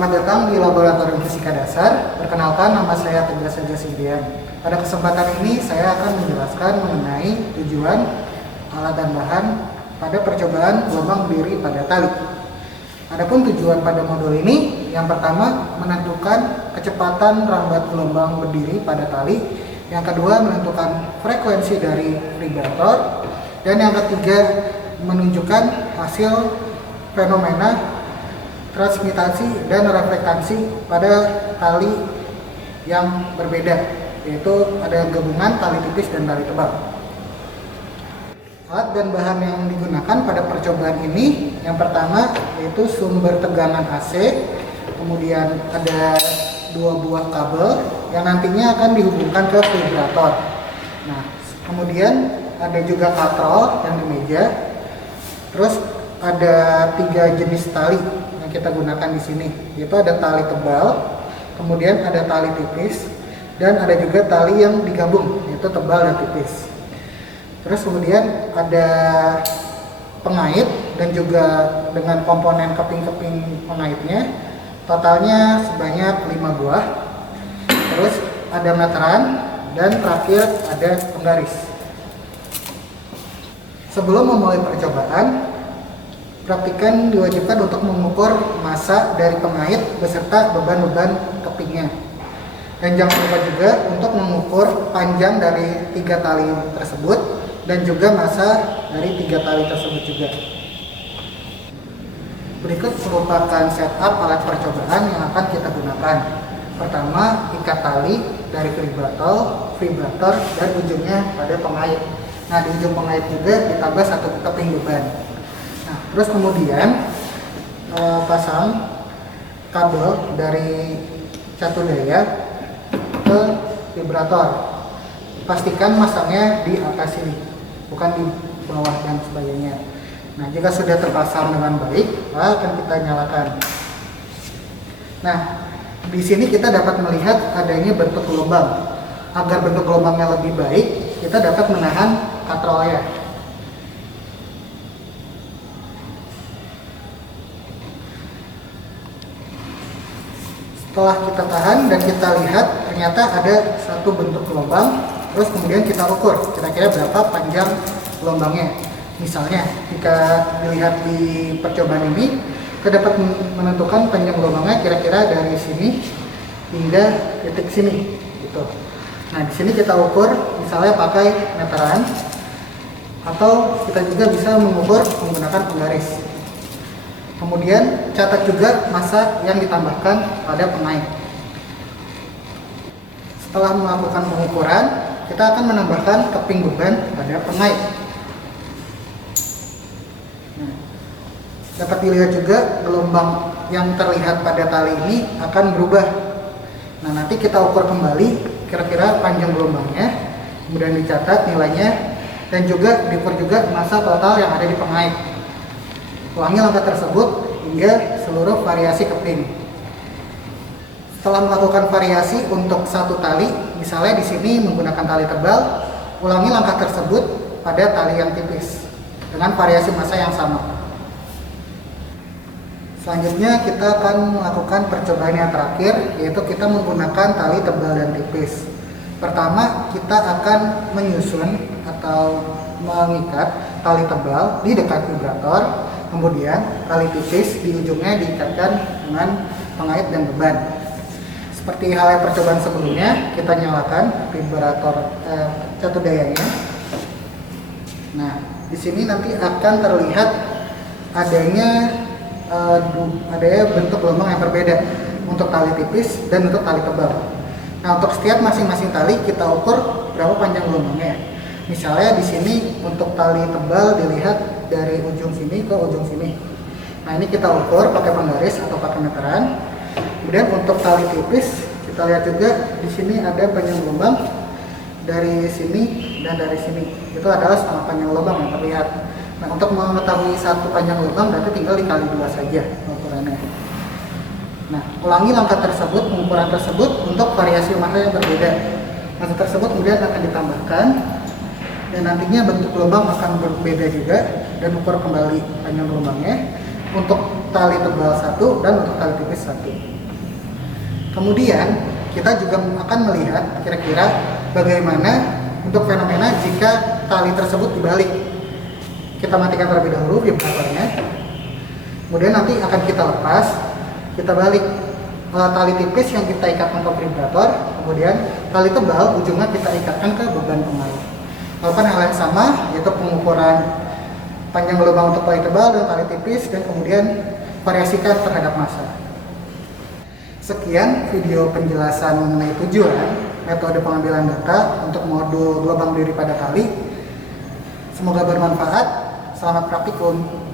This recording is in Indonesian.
Selamat datang di Laboratorium Fisika Dasar. Perkenalkan, nama saya Tegas Saja Sidian. Pada kesempatan ini saya akan menjelaskan mengenai tujuan, alat dan bahan pada percobaan gelombang berdiri pada tali. Adapun tujuan pada modul ini, yang pertama menentukan kecepatan rambat gelombang berdiri pada tali, yang kedua menentukan frekuensi dari vibrator, dan yang ketiga menunjukkan hasil fenomena transmitasi dan reflektasi pada tali yang berbeda, yaitu ada gabungan tali tipis dan tali tebal. Alat dan bahan yang digunakan pada percobaan ini, yang pertama yaitu sumber tegangan AC, kemudian ada 2 buah kabel yang nantinya akan dihubungkan ke vibrator. Nah, kemudian ada juga katrol yang di meja. Terus ada 3 jenis tali yang kita gunakan di sini, yaitu ada tali tebal, kemudian ada tali tipis, dan ada juga tali yang digabung, yaitu tebal dan tipis. Terus kemudian ada pengait dan juga dengan komponen keping-keping pengaitnya, totalnya sebanyak 5 buah. Terus ada meteran, dan terakhir ada penggaris. Sebelum memulai percobaan, praktikan diwajibkan untuk mengukur massa dari pengait beserta beban-beban kepingnya. Dan jangan lupa juga untuk mengukur panjang dari 3 tali tersebut dan juga massa dari 3 tali tersebut juga. Berikut merupakan setup alat percobaan yang akan kita gunakan. Pertama, ikat tali dari vibrator dan ujungnya pada pengait. Nah, di ujung pengait juga ditambah 1 keping beban. Nah, terus kemudian pasang kabel dari catu daya ke vibrator. Pastikan masangnya di atas sini, bukan di bawah dan sebagainya. Nah, jika sudah terpasang dengan baik, akan kita nyalakan. Nah, di sini kita dapat melihat adanya bentuk gelombang. Agar bentuk gelombangnya lebih baik, kita dapat menahan katrolnya. Setelah kita tahan dan kita lihat, ternyata ada satu bentuk gelombang. Terus kemudian kita ukur kira-kira berapa panjang gelombangnya. Misalnya, jika dilihat di percobaan ini, kita dapat menentukan panjang gelombangnya kira-kira dari sini hingga titik sini, gitu. Nah, di sini kita ukur, misalnya pakai meteran, atau kita juga bisa mengukur menggunakan penggaris. Kemudian catat juga massa yang ditambahkan pada pengait. Setelah melakukan pengukuran, kita akan menambahkan keping beban pada pengait. Nah, dapat dilihat juga gelombang yang terlihat pada tali ini akan berubah. Nah, nanti kita ukur kembali kira-kira panjang gelombangnya, kemudian dicatat nilainya, dan juga diukur juga massa total yang ada di pengait. Ulangi langkah tersebut hingga seluruh variasi keping. Setelah melakukan variasi untuk satu tali, misalnya di sini menggunakan tali tebal, ulangi langkah tersebut pada tali yang tipis dengan variasi massa yang sama. Selanjutnya kita akan melakukan percobaan yang terakhir, yaitu kita menggunakan tali tebal dan tipis. Pertama, kita akan menyusun atau mengikat tali tebal di dekat vibrator, kemudian tali tipis di ujungnya diikatkan dengan pengait dan beban. Seperti halnya percobaan sebelumnya, kita nyalakan vibrator catu dayanya. Nah, di sini nanti akan terlihat adanya bentuk gelombang yang berbeda untuk tali tipis dan untuk tali tebal. Nah, untuk setiap masing-masing tali kita ukur berapa panjang gelombangnya. Misalnya di sini untuk tali tebal dilihat dari ujung sini ke ujung sini. Nah, ini kita ukur pakai penggaris atau pakai meteran. Kemudian untuk tali tipis kita lihat juga di sini ada panjang gelombang dari sini dan dari sini. Itu adalah setengah panjang gelombang yang terlihat. Nah, untuk mengetahui satu panjang gelombang berarti tinggal dikali 2 saja ukurannya. Nah, ulangi langkah tersebut, pengukuran tersebut untuk variasi massa yang berbeda. Massa tersebut kemudian akan ditambahkan dan nantinya bentuk gelombang akan berbeda juga, dan ukur kembali panjang gelombangnya. Untuk tali tebal satu dan untuk tali tipis satu. Kemudian kita juga akan melihat kira-kira bagaimana untuk fenomena jika tali tersebut dibalik. Kita matikan terlebih dahulu vibratornya. Kemudian nanti akan kita lepas, kita balik tali tipis yang kita ikatkan ke vibrator, kemudian tali tebal ujungnya kita ikatkan ke beban pengait. Lakukan hal yang sama, yaitu pengukuran panjang lubang untuk tali tebal dan tali tipis, dan kemudian variasikan terhadap massa. Sekian video penjelasan mengenai tujuan metode pengambilan data untuk modul gelombang berdiri pada tali. Semoga bermanfaat. Selamat praktikum.